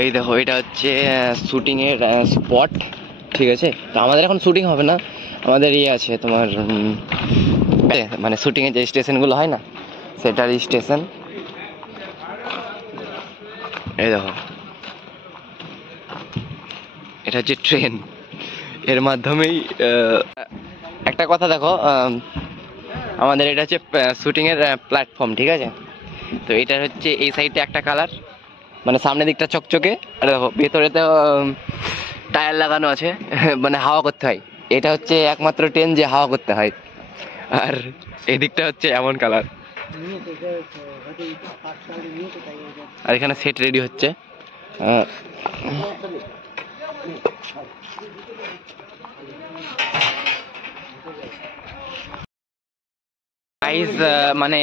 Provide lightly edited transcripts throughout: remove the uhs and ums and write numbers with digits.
এই দেখো এটা হচ্ছে শুটিং এর স্পট, ঠিক আছে। তো আমাদের এখন শুটিং হবে না, আমাদের ইয়ে আছে তোমার মানে শুটিং এর যে স্টেশনগুলো হয় না, সেটার স্টেশন। এই দেখো এটা হচ্ছে ট্রেন, এর মাধ্যমেই একটা কথা দেখো, আমাদের এটা হচ্ছে শুটিং এর প্ল্যাটফর্ম, ঠিক আছে। তো এটার হচ্ছে এই সাইডে একটা কালার, মানে সামনের দিকটা চকচকে, আর দেখো ভেতরে তো টায়ার লাগানো আছে মানে হাওয়া করতে হয়। এটা হচ্ছে একমাত্র ট্রেন যে হাওয়া করতে হয়। আর এদিকটা হচ্ছে এমন কালার, আর এখানে সেট রেডি হচ্ছে। মানে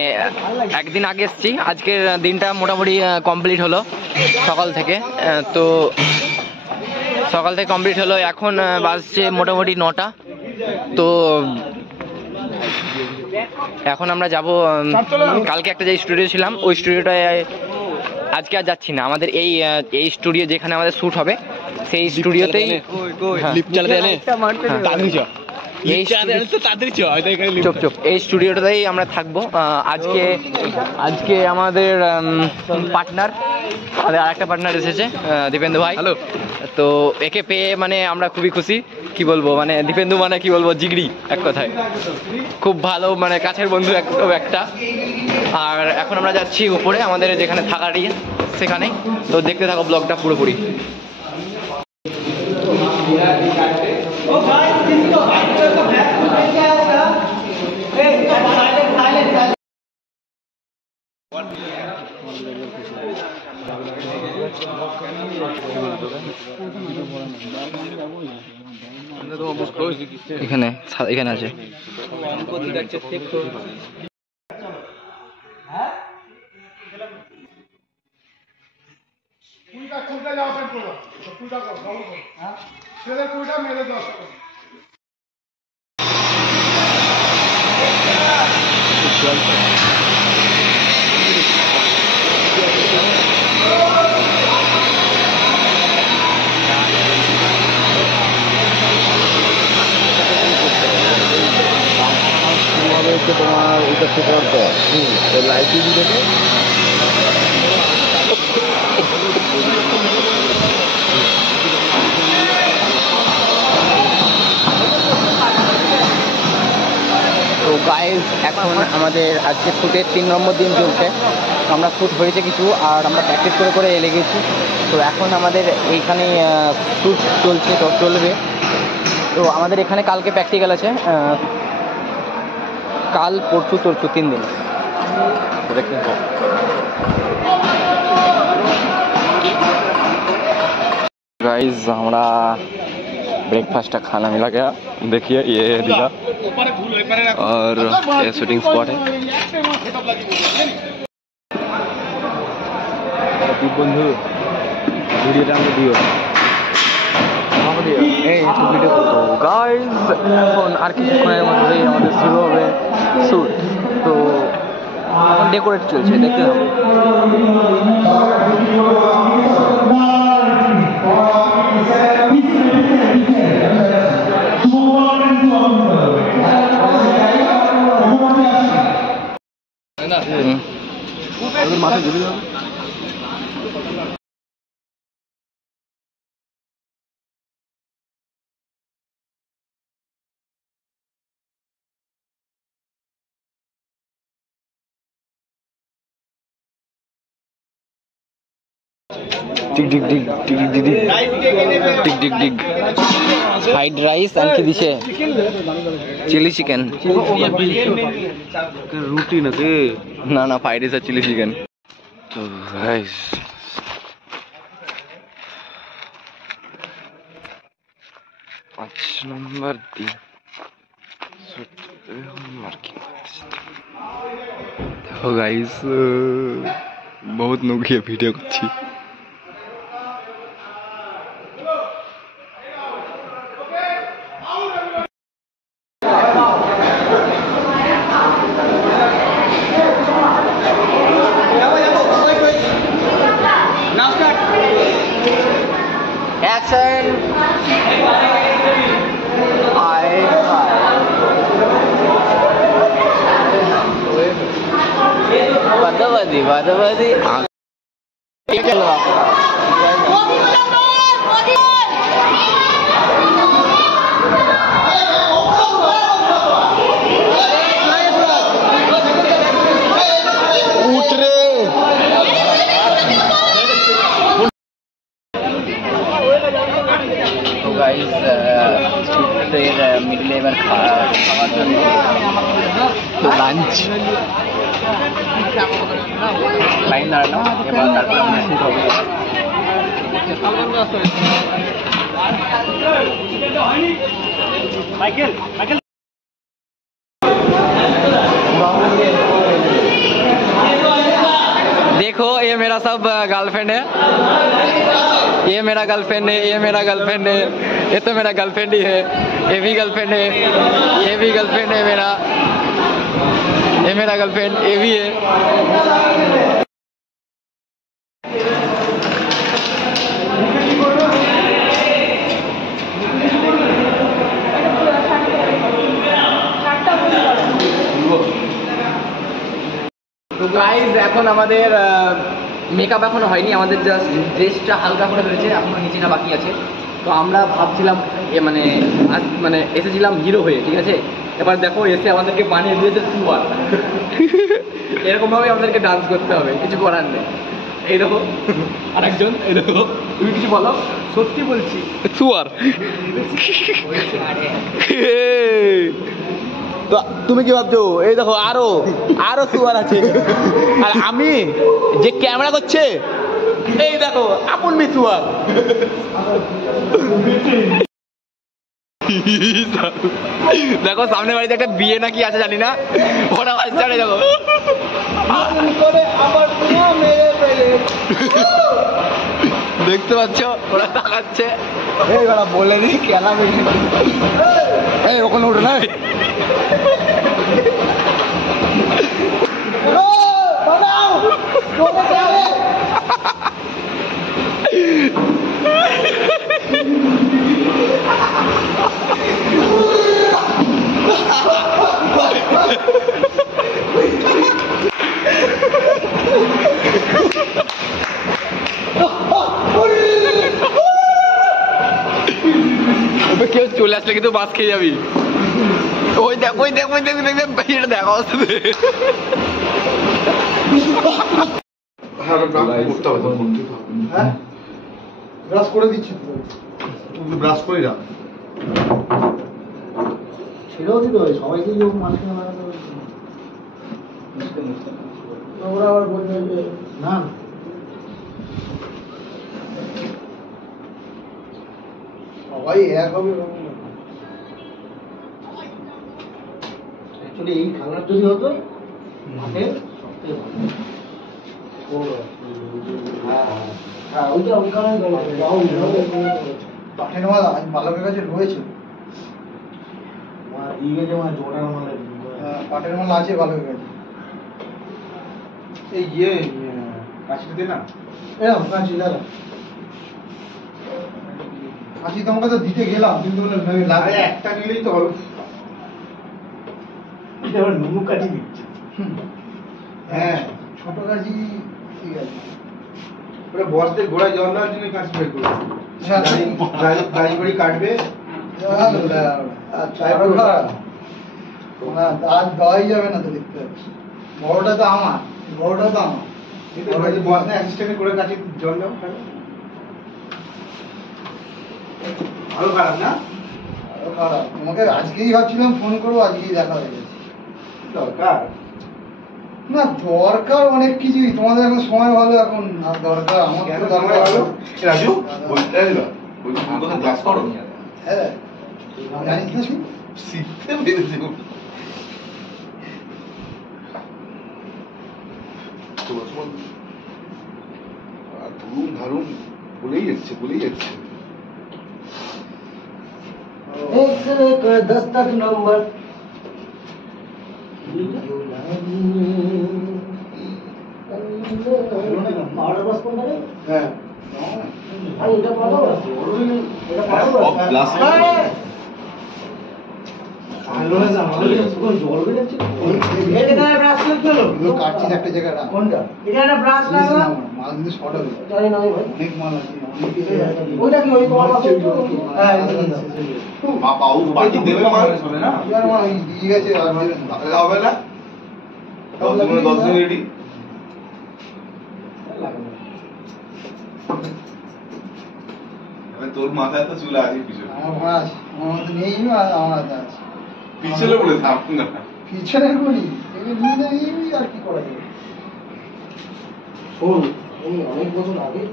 একদিন আগে এসছি, আজকের দিনটা মোটামুটি কমপ্লিট হলো সকাল থেকে। তো সকাল থেকে কমপ্লিট হলো, এখন বাজছে মোটামুটি 9টা। তো এখন আমরা যাব, কালকে একটা যে স্টুডিও ছিলাম ওই স্টুডিওটায় আজকে আর যাচ্ছি না। আমাদের এই স্টুডিও যেখানে আমাদের শ্যুট হবে সেই স্টুডিওতেই এই স্টুডিওটাতেই আমরা থাকবো আজকে আমাদের পার্টনার, আমাদের আরেকটা পার্টনার এসেছে, দীপেন্দু ভাই। হ্যালো। তো একে পেয়ে মানে আমরা খুবই খুশি, কি বলবো, মানে দীপেন্দু মানে কি বলবো, জিগরি এক কথায়, খুব ভালো, মানে কাছের বন্ধু একটা। আর এখন আমরা যাচ্ছি উপরে আমাদের যেখানে থাকার সেখানে। তো দেখতে থাকো ব্লগটা পুরোপুরি। এখানে এখানে আছে। তোমার এটা করার পর লাইটিং দেখে তো গাইস, এখন আমাদের আজকে শ্যুটের 3 নম্বর দিন চলছে। তো আমরা শ্যুট হয়েছে কিছু, আর আমরা প্র্যাকটিস করে করে লেগেছি। তো এখন আমাদের এইখানে শ্যুট চলছে, তো চলবে। তো আমাদের এখানে কালকে প্র্যাকটিক্যাল আছে, কাল পরশু তরশু 3 দিন। गाइस हमारा ब्रेकफास्ट का खाना मिला गया, देखिए ये दिखा, और ये शूटिंग स्पॉट है। बंधु वीडियोটা আমাকে দিও, गाइस এখন আর কিছুক্ষণের মধ্যেই আমাদের শুরু হবে শ্যুট। তো ডেকোরেট চলছে, দেখতে হবে। মাথায় ঝুলে যাবে। টিক টিক টিক টিক টিক টিক টিক টিক। ফ্রাইড রাইস আর কি দিছে? চিলি চিকেন, রুটি নাকি? না না, ফ্রাইড রাইস আর চিলি চিকেন। তো গাইস पाँच नंबर दिन देखो गाइस, बहुत नुकिया वीडियो करছি। বাদাবাদি চলো মিডলে এবার খাওয়ার জন্য লাঞ্চ লাইন দাঁড়ানো এবার তারপর আমরা শুট হবে। देखो ये मेरा सब गर्लफ्रेंड है, ये मेरा गर्लफ्रेंड है, ये मेरा गर्लफ्रेंड है, ये तो मेरा गर्लफ्रेंड ही है, ये भी गर्लफ्रेंड है, ये भी गर्लफ्रेंड है मेरा, ये मेरा गर्लफ्रेंड ये भी है। তো গাইজ এখন আমাদের মেকআপ এখনো হয়নি, আমাদের জাস্ট ড্রেসটা হালকা করে হয়েছে, এখনো নিচে না বাকি আছে। তো আমরা ভাবছিলাম মানে এসেছিলাম হিরো হয়ে, ঠিক আছে, এবার দেখো এসে আমাদেরকে বানিয়ে দিয়েছে সুয়ার। এরকমভাবে আমাদেরকে ডান্স করতে হবে, কিছু করার নেই। এই দেখো আরেকজন, এই দেখো, তুমি কিছু বলো। সত্যি বলছি সুয়ার। তুমি কি ভাবছো? এই দেখো আরো আরো সুয়ার আছে, আর আমি যে ক্যামেরা করছে এই দেখো আপন মি সুয়ার। দেখো সামনে বাড়িতে একটা বিয়ে নাকি আছে জানি না, ওরা বাচ্চারে দেখো দেখতে পাচ্ছ ওরা তাকাচ্ছে। এই ওরা বলে নি খেলা বেশি, এই ওখানে উঠে না। কেউ চলে আসলে কিন্তু বাস খেয়ে যাবি। ওই দেখ ওই দেখ ওই দেখ দেখ দেখা আসবে। ব্রাশ করে দিচ্ছি, ব্রাশ করি না সেটাও দিতে হয় সবাইকে, মাঝখানে লাগাতে ওরা আবার বলবে না সবাই এক হবে। অ্যাকচুয়ালি এই কালার যদি হতো মাঠে সবথেকে ভালো। হ্যাঁ ওইটা ওখানে পাঠের মাল বালকের কাছে রয়েছে, পাঠের মাল আছে বালকের কাছে। এই ইয়ে কাশিতে না এরকম কাশি দাদা, কাশি তোমাকে তো দিতে গেলাম কিন্তু লাগে একটা নিলেই তো হবে। নুনু কাঠি দিচ্ছে, হ্যাঁ ছোট কাঠি ঠিক আছে। ওটা বস্তে ঘোড়ায় জল দেওয়ার জন্য কাঠি বের করবে, গাড়ি গাড়ি কাটবে। আজ দেওয়াই যাবে না তো, দেখতে পাচ্ছি বড়টা তো আমার, বড়টা তো আমার বস্তা অ্যাসিস্ট্যান্ট করে কাঠি জল দাও। ভালো খারাপ না, ভালো খারাপ। তোমাকে আজকেই ভাবছিলাম ফোন করবো, আজকেই দেখা হয়ে গেছে। দরকার না, দরকার অনেক কিছুই, তোমাদের এখন সময় ভালো, এখন দরকার আমার তো দরকার ভালো। রাজু হ্যাঁ জানিস না শিখতে পেরেছি, দারুণ বলেই যাচ্ছে বলেই যাচ্ছে। 1 से लेकर 10 तक नंबर এগুলো কাটছিস একটা জায়গায় রাখ। মাল কিন্তু শর্ট হবে, অনেক মাল আছে, তোর মাথায় তো চুল আছে পিছনে, আমার নেই, আমার হাতে আছে। পিছনে বলে থাম না, পিছনে করি আর কি করা যাবে। অনেক বছর আগে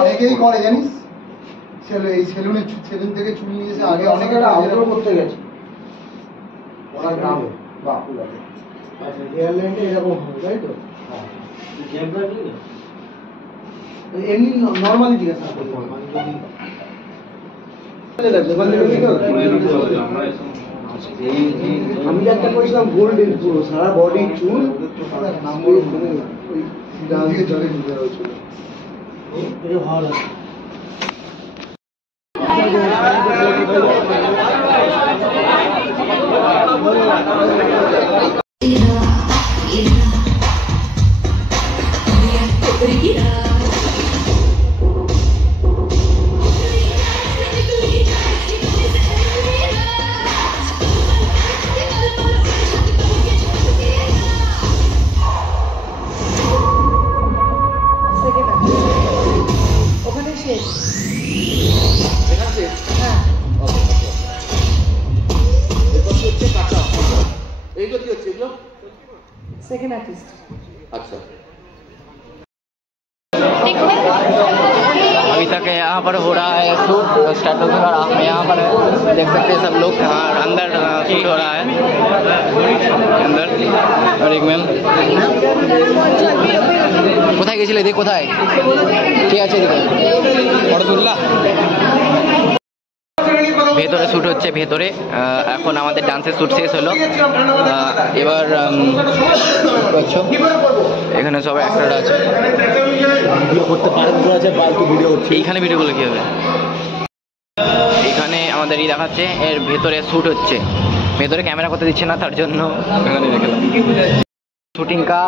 অনেকেই করে জানিস, এই সেলুন থেকে চুল নিয়ে এসে আগে অনেকে আউটডোর করতে গেছে ওরা গ্রামে বাঁকুড়াতে। আচ্ছা, এয়ারলাইনে এরকম হবে তাই তো? এমনি নর্মালি জিজ্ঞাসা করবো আমি একটা করেছিলাম গোল্ডেন পুরো সারা বডি চুল, सेकंड आर्टिस्ट। अच्छा, अभी तक यहाँ पर हो रहा है शूट, स्टार्ट हो गया और आप यहाँ पर देख सकते हैं सब लोग, अंदर शूट हो रहा है अंदर। और एक मैम কোথায় গেছিলে, দেখ কোথায়, ঠিক আছে ফটো তুললা। ভেতরে শ্যুট হচ্ছে, ভেতরে এখন আমাদের ডান্সের শ্যুট শেষ হলো, এবার এখানে সবাই অ্যাক্টররা আছে, এইখানে ভিডিওগুলো কী হবে, এখানে আমাদের দেখাচ্ছে, এর ভেতরে শ্যুট হচ্ছে, ভেতরে ক্যামেরা করতে দিচ্ছে না, তার জন্য এখানে দেখালাম। शूटिंग का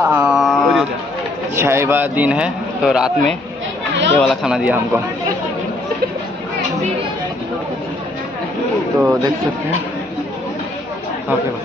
6 दिन है, तो रात में ये वाला खाना दिया हमको, तो देख सकते हैं। ओके बस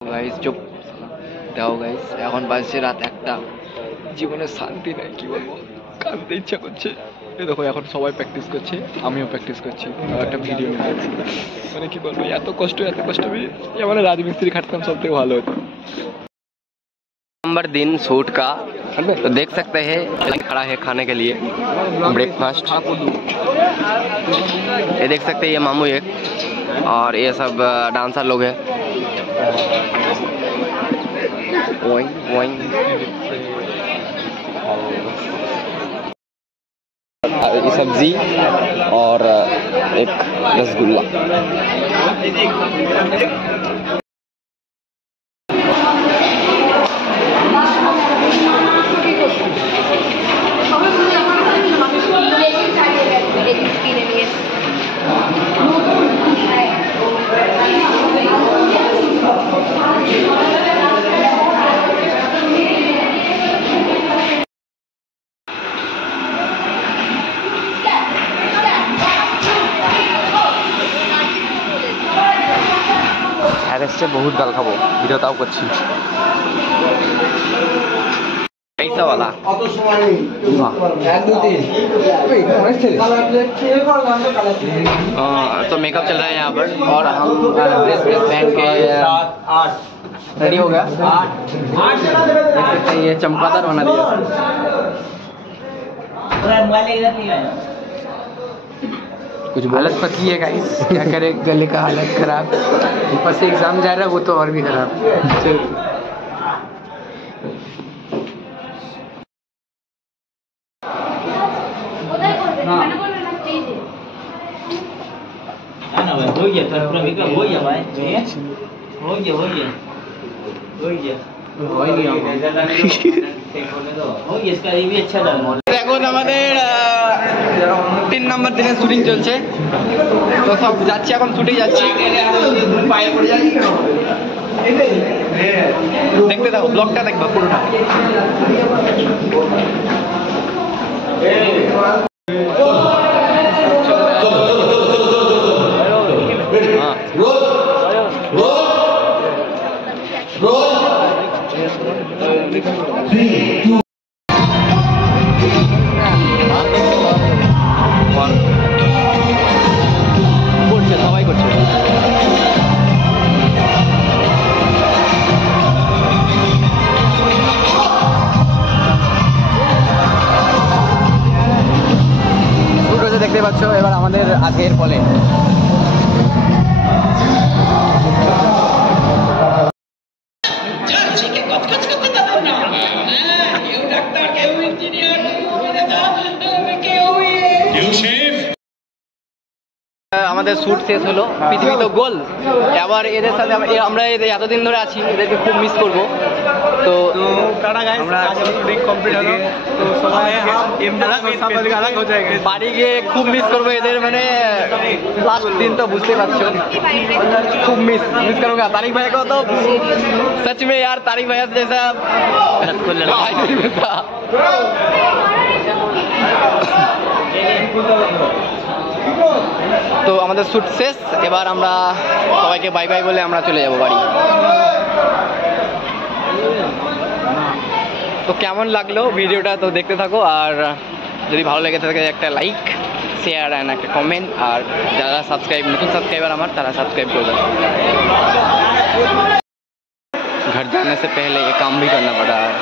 গাইস চুপ দাও গাইস, এখন বাজছে রাত 1টা, জীবনে শান্তি নেই, কি বলবো, কাঁদতে ইচ্ছা করছে। এই দেখো এখন সবাই প্র্যাকটিস করছে, আমিও প্র্যাকটিস করছি, একটা ভিডিও নিয়েছি, মানে কি বলবো, এত কষ্ট মানে রাজমিস্ত্রি খাটতাম, সব থেকে ভালো হতো। नंबर दिन शूट का, तो देख सकते हैं खड़ा है खाने के लिए ब्रेकफास्ट, ये देख सकते हैं, ये मामू एक और ये सब डांसर लोग हैं, सब्जी और एक रसगुल्ला। আসছে, বহুত গাল খাবো, ভিডিওটাও করছি। पैसा वाला तो मेकअप चल रहा है यहाँ पर और हम ड्रेस पहन के रेडी हो गया। ये चमकादार बना दिया। कुछ हालत पतली है गाइस, क्या करे, गले का हालत खराब, ऊपर से एग्जाम जा रहा है वो तो और भी खराब। हो गया था पूरा विक्रम, हो गया भाई, हो गया इसका ये भी अच्छा लगा। এখন আমাদের 3 নম্বর দিনের শুটিং চলছে, তো সব যাচ্ছি, এখন শুটিং যাচ্ছি। দেখতে থাকো, ব্লগটা দেখবা পুরোটা। করছে, সবাই করছে। দেখতে পাচ্ছ এবার আমাদের আজকের ফলে আমাদের শুট শেষ হলো, পৃথিবী তো গোল। এবার এদের সাথে আমরা এতদিন ধরে আছি, এদেরকে খুব মিস করব। তো বাড়ি গিয়ে খুব মিস করবো এদের, মানে লাস্ট दिन तो বুঝতে পারছো, खूब मिस करूंगा तारिक भैया को। तो सच में यार तारिक भैया जैसा তো আমাদের শুট শেষ, এবার আমরা সবাইকে বাই বাই বলে আমরা চলে যাব বাড়ি। তো কেমন লাগলো ভিডিওটা তো দেখতে থাকো, আর যদি ভালো লেগে থাকে একটা লাইক, शेयर एंड एक कमेंट, और যারা সাবস্ক্রাইব নতুন সাবস্ক্রাইবার আমার তারা সাবস্ক্রাইব করবেন। घर जाने से पहले ये काम भी करना पड़ा है।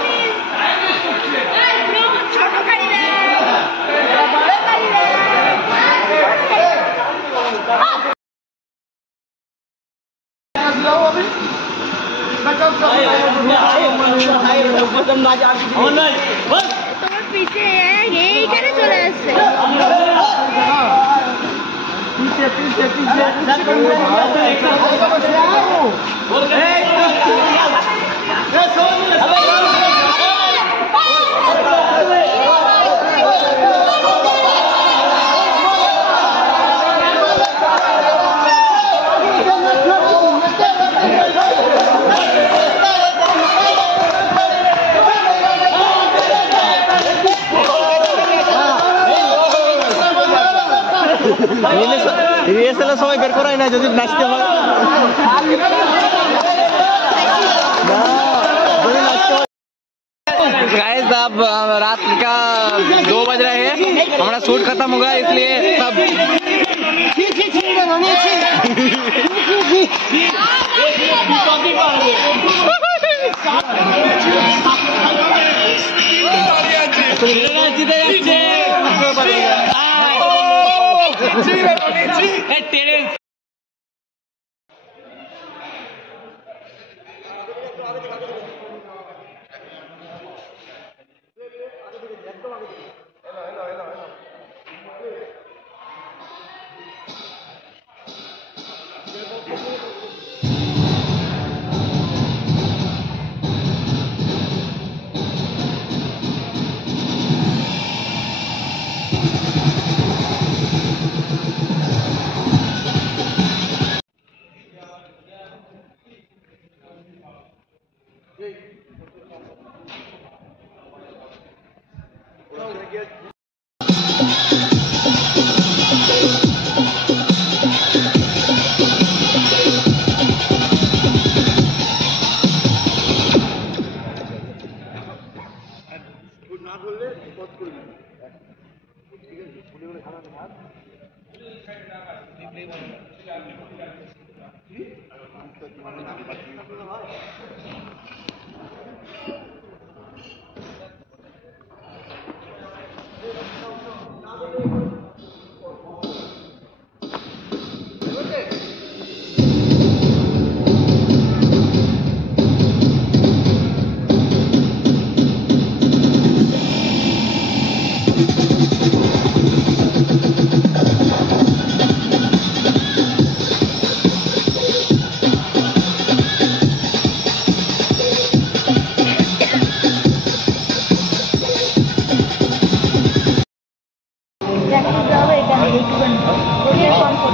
তোমার পিছে এইখানে চলে আসছে। রিহার্সালে সবাই বের করাই না যদি নাচতে হয়। गाइस अब रात का 2 बज रहे हैं, हमारा शूट खत्म होगा, इसलिए सब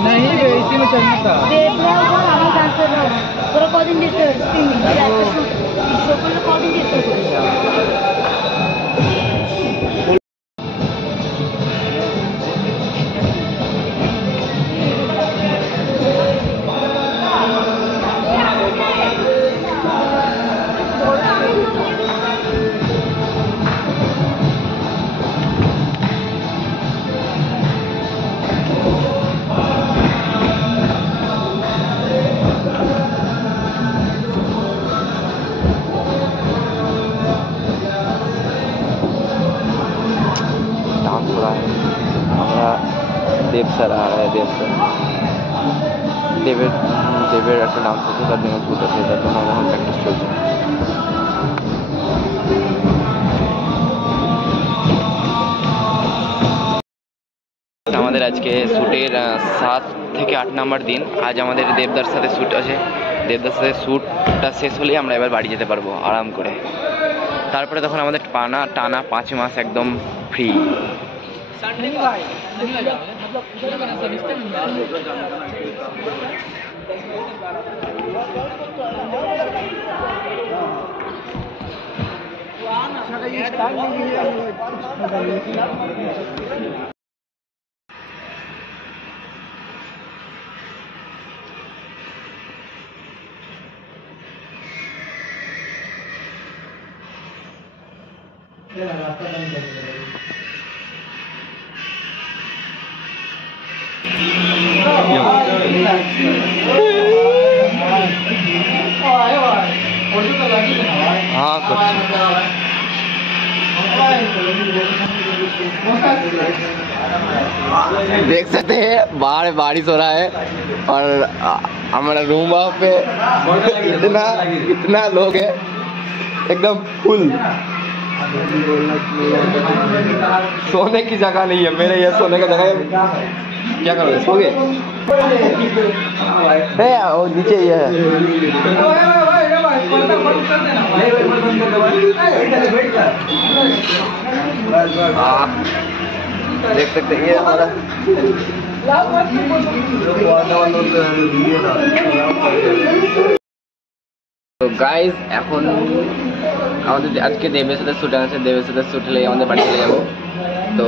नहीं इसी में चलना था তোরা কদিন দিতে কদিন দিতে डांस हो रहा है हमारा देव सर आ रहा है देव सर देवेर একটা ডান্স হচ্ছে তার জন্য শুট আছে তার জন্য আমার প্র্যাকটিস চলছে আমাদের আজকে শ্যুটের 7 থেকে 8 নম্বর দিন আজ আমাদের দেবদার সাথে শ্যুট আছে দেবদার সাথে শ্যুটটা শেষ হলেই আমরা এবার বাড়ি যেতে পারবো আরাম করে তারপরে তখন আমাদের টানা 5 মাস একদম ফ্রি हाँ देख सकते हैं बाहर बारिश हो रहा है और हमारा रूम वहाँ पे इतना लोग है एकदम फुल सोने की जगह नहीं है मेरे ये सोने का जगह है क्या करोगे सोगे वो नीचे ये है देख सकते हैं ये हमारा তো গাইজ এখন আমাদের আজকে দেবের সাথে শ্যুট আছে দেবের সাথে শ্যুট হলে আমাদের বাড়ি চলে যাবো তো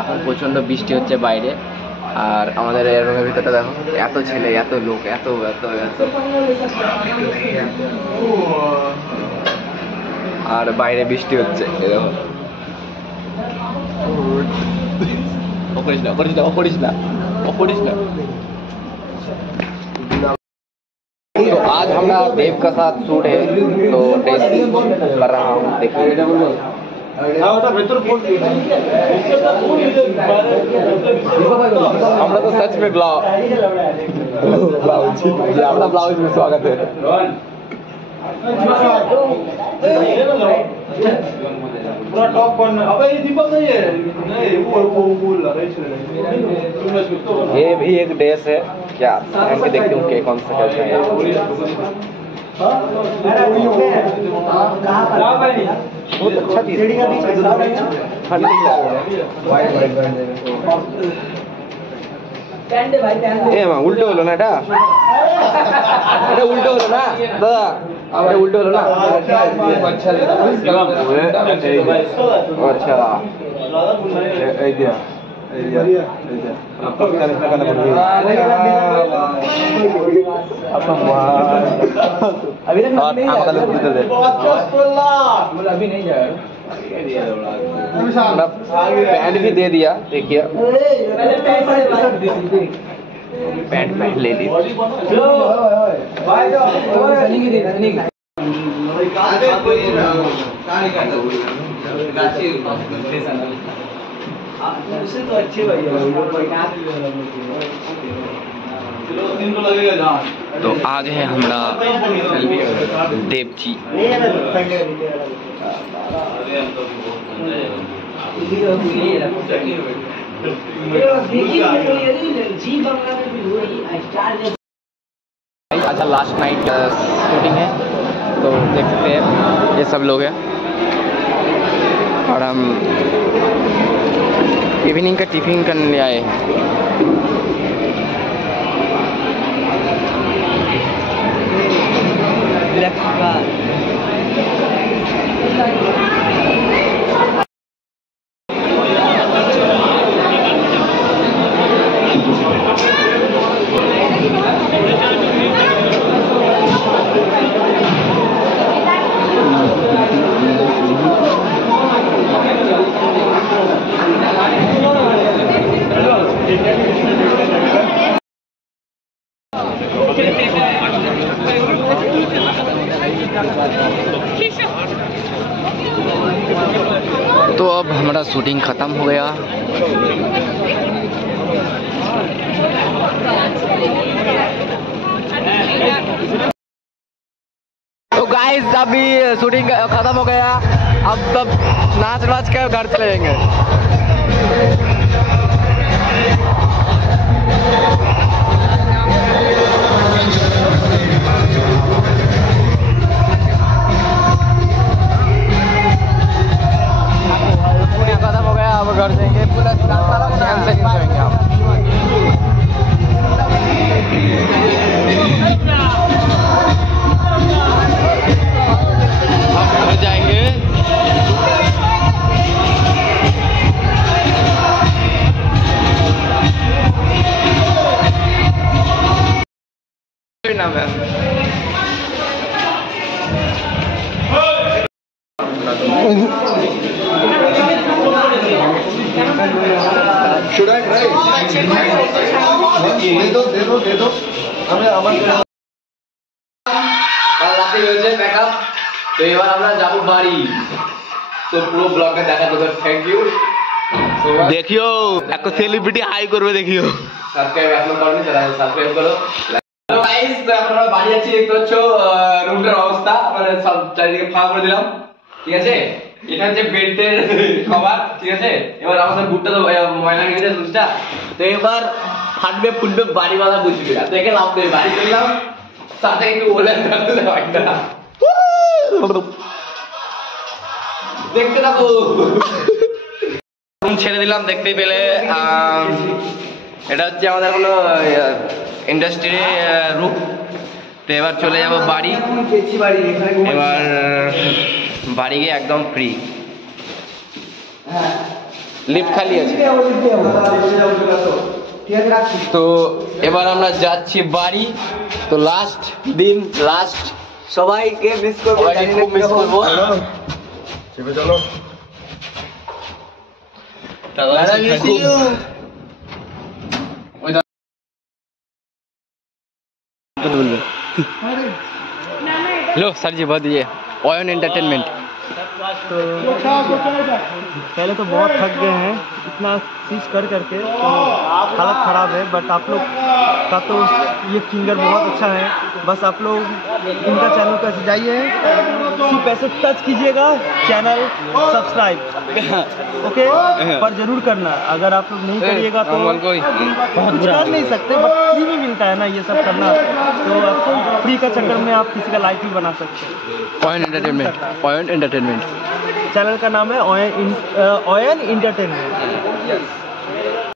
এখন প্রচণ্ড বৃষ্টি হচ্ছে বাইরে আর আমাদের রুমের ভিতরটা দেখো এত ছেলে এত লোক এত এত এত আর বাইরে বৃষ্টি হচ্ছে এরকম করিস না तो आज हमारा देव का साथ शूट है तो टेस्ट कर रहा हूँ देखिए আমরা তো सच में ब्लाउज अपना ब्लाउज में स्वागत है पूरा टॉप कॉर्न में अबे ये दीपक नहीं है नहीं वो लगा ये भी एक ड्रेस है क्या पहन के देखते हूँ कौन सा कैसा है बहुत अच्छा चीज উল্টো হলো না এটা উল্টো হলো না দাদা আমার উল্টো হলো না আচ্ছা এই দিয়া अभी नहीं जाए पैंट भी दे दिया, देखिए पैंट ले ली। तो अच्छे भैया तो आज है हमारा देवची। अच्छा लास्ट नाइट शूटिंग है तो देख सकते हैं ये सब लोग हैं और हम इवनिंग का टिफिन करने आए हैं। तो अब हमारा शूटिंग ख़त्म हो गया। तो गाइस अभी शूटिंग ख़त्म हो गया, अब सब नाच वाच कर घर चले जाएंगे। खत्म हो गया, अब घर जाएंगे पूरा ध्यान से सोएंगे हम। अब घर जाएंगे। नाम है Should I try? दे दो हमें আমার কাল রাতে হয়েছে ব্যাকআপ, তো এবার আমরা যাব বাড়ি। তো পুরো ব্লগটা দেখার জন্য থ্যাংক ইউ। देखियो एक सेलिब्रिटी हाई करबे देखियो সাবস্ক্রাইব এখনো করনি তারা সাবস্ক্রাইব করো। তো গাইস তো এখন আমরা বাড়ি যাচ্ছি, দেখতে পাচ্ছ রুমটার অবস্থা, মানে সব চারিদিকে ফাঁকা করে দিলাম, ঠিক আছে। এটা হচ্ছে বেল্টের কভার, ঠিক আছে। এবার আমাদের বুটটা তো ময়লা গেছে দুধটা, তো এবার ফাটবে ফুটবে বাড়ি বাঁধা বুঝবি না, তো একে লাভ দেবে বাড়ি চললাম, সাথে একটু বলে দেখতে থাকো। রুম ছেড়ে দিলাম দেখতে পেলে। এটা হচ্ছে আমাদের হলো ইন্ডাস্ট্রি রুম। তো এবার চলে যাব বাড়ি। এবার বাড়ি গিয়ে একদম ফ্রি, লিফট খালি আছে। তো এবার আমরা যাচ্ছি বাড়ি। তো লাস্ট দিন, লাস্ট সবাইকে মিস করবো, খুব মিস করবো। চলো लो सर जी बहुत ये ऑयन एंटरटेनमेंट। तो पहले तो बहुत थक गए हैं, इतना चीज कर करके तो हालत ख़राब है, बट आप लोग का तो ये फिंगर बहुत अच्छा है। बस आप लोग इनका चैनल पर जाइए, सिर्फ ऐसे टच कीजिएगा, चैनल सब्सक्राइब ओके, पर जरूर करना। अगर आप लोग नहीं करिएगा तो बहुत कर नहीं सकते, बट फ्री में मिलता है ना ये सब करना, तो आपको फ्री का चक्कर में आप किसी का लाइफ भी बना सकते हैं। Ion entertainment, ion entertainment channel का नाम है ऑयन एंटरटेनमेंट।